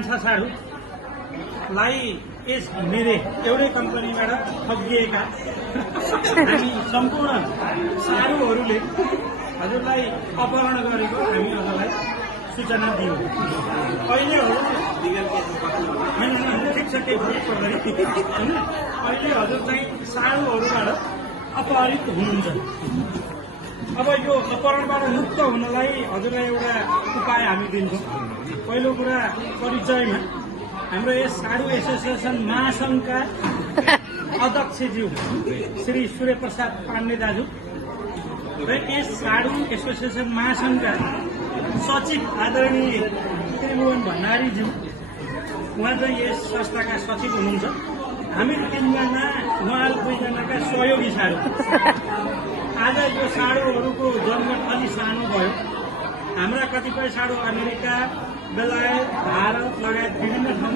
कान्छा साडुलाई यस घिमिरे एउटै कम्पनीबाट ठगिएका हामी सम्पूर्ण साडुहरूले हजुरलाई अपहरण गरेको हामी हजुरलाई सूचना दियौँ। अहिले ठिक छ, केही फरक पर्दैन होइन। अहिले हजुर चाहिँ साडुहरूबाट अपहरित हुनुहुन्छ। अब यो अपहरणबाट मुक्त हुनलाई हजुरलाई एउटा उपाय हामी दिन्छौँ। पहिलो कुरा, परिचयमा हाम्रो यस साडु एसोसिएसन महासङ्घका अध्यक्षज्यू श्री सूर्य प्रसाद पाण्डे दाजु र यस साडु एसोसिएसन महासङ्घका सचिव आदरणीय त्रिभुवन भण्डारीज्यू, उहाँ चाहिँ यस संस्थाका सचिव हुनुहुन्छ। हामी तिनजना, उहाँहरू दुईजनाका सहयोगी साडु। आज यो साडुहरूको जन्मट अलि सानो भयो। हाम्रा कतिपय साडु अमेरिका, बेलायत, भारत लगायत विभिन्न ठाउँमा